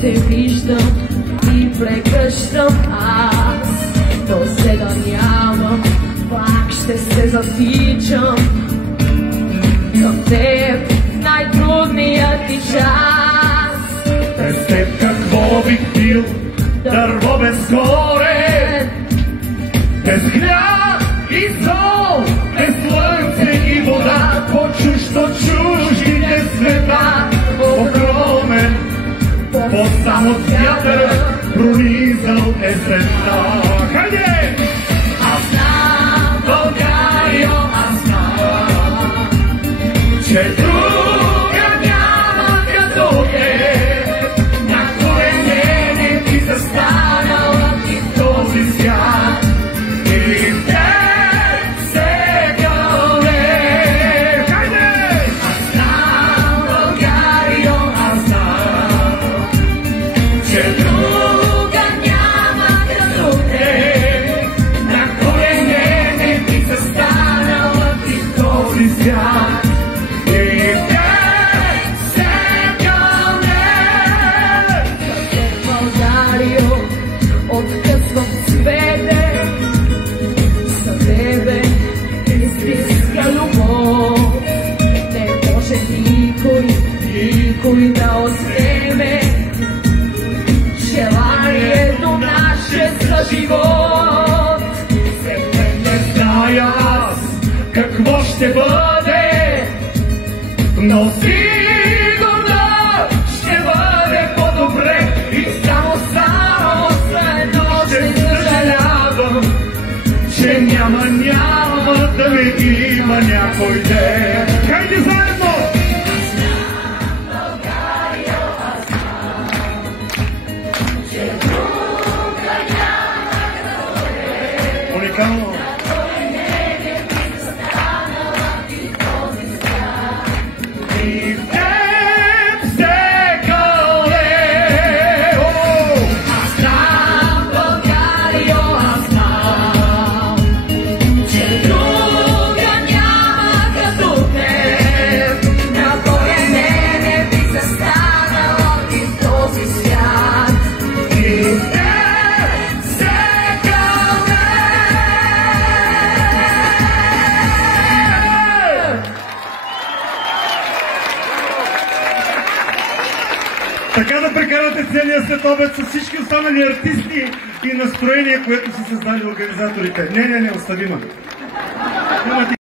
те виждам и прегръщам аз. До 7 нямам, пак ще се затичам към теб най-трудният ти час. Без теб какво бих бил, дърво без корен, без хляб и сол, без слънце и вода, по-чужд от чуждите света, огромен, по-сам от вятъра, пронизал е света. Хайде! Аз знам, Българио, аз знам, Че друга няма като теб, на колене ти застанала ти в този свят. И в теб се кълне. Хайде! аз знам, Българио, аз знам, Че друга няма като теб, на колене ти застанала ти в този свят. И в теб се кълне. Българио, откъсвам цвете, за тебе истинска любов. Не може никой да отнеме желанието наше за живот. Не зная аз какво ще бъде, но сигурно ще бъде по-добре. И само за едно ще съжалявам, че няма да ме има някой ден. Хайде заедно! Уникално! И в теб се кълне. Аз знам, Българио, аз знам, че друга няма като теб, на колене би застанала ти в този свят. И в теб се кълне. Така да прекарате целия следобед с всички останали артисти и настроение, което са създали организаторите. Не, оставима.